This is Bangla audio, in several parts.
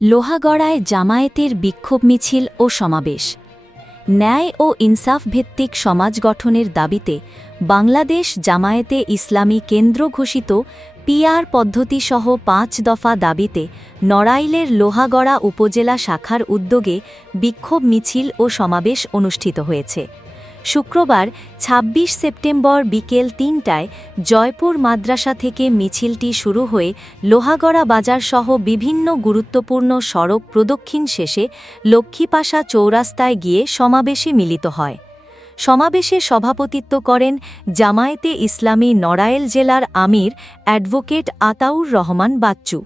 লোহাগড়ায় জামায়াতের বিক্ষোভ মিছিল ও সমাবেশ। ন্যায় ও ইনসাফ ভিত্তিক সমাজ গঠনের দাবিতে বাংলাদেশ জামায়াতে ইসলামী কেন্দ্র ঘোষিত পিআর পদ্ধতিসহ ৫ দফা দাবিতে নড়াইলের লোহাগড়া উপজেলা শাখার উদ্যোগে বিক্ষোভ মিছিল ও সমাবেশ অনুষ্ঠিত হয়েছে। শুক্রবার ২৬ সেপ্টেম্বর বিকেল ৩টায় জয়পুর মাদ্রাসা থেকে মিছিলটি শুরু হয়ে লোহাগড়া বাজারসহ বিভিন্ন গুরুত্বপূর্ণ সড়ক প্রদক্ষিণ শেষে লক্ষ্মীপাশা চৌরাস্তায় গিয়ে সমাবেশে মিলিত হয়। সমাবেশে সভাপতিত্ব করেন জামায়াতে ইসলামী নড়াইল জেলার আমির অ্যাডভোকেট আতাউর রহমান বাচ্চু।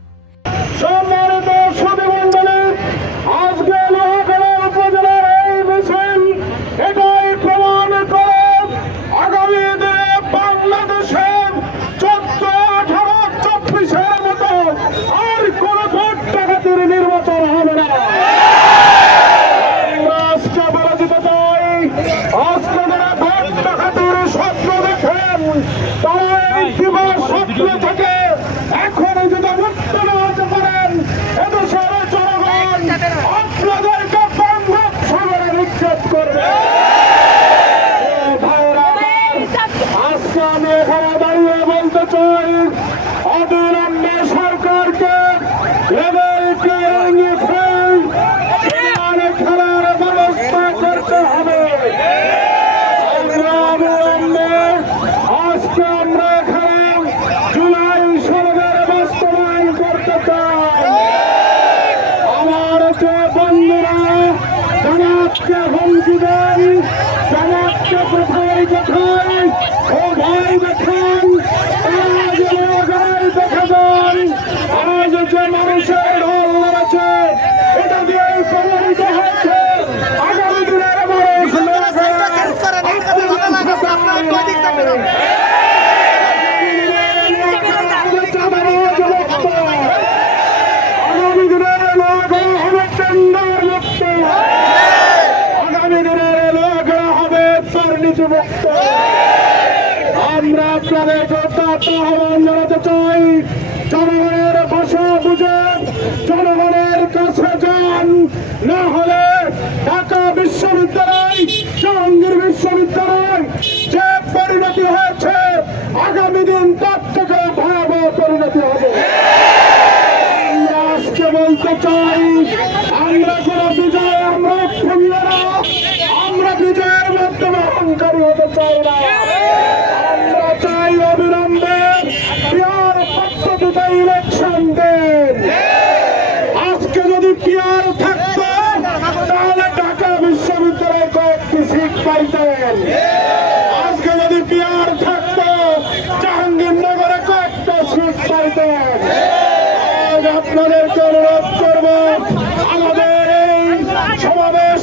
আমরা আপনাদের আহ্বান জানাতে চাই, জনগণের ভাষা বুঝে জনগণের কাছে যান, না হলে ঢাকা বিশ্ববিদ্যালয়, জাহাঙ্গীর বিশ্ববিদ্যালয় যে পরিণতি হয়েছে আগামী দিন তার থেকে ভয়াবহ পরিণতি হবে। আমরা আজকে বলতে চাই, আমরা কোন বিজয় আমরা খুললে না, আমরা বিজয়ের মাধ্যমে অহংকারী হতে চাই না। আমরা চাই অবিলম্বে পিআর পদ্ধতিতে ইলেকশন দেন। আজকে যদি পিআর থাকতো তাহলে ঢাকা বিশ্ববিদ্যালয়ে কয়েকটি সিট পাইতেন। আজকে যদি পিআর থাকতো জাহাঙ্গীরনগরে কয়েকটা সিট পাইতেন। আপনাদেরকে অনুরোধ করবো, আমাদের এই সমাবেশ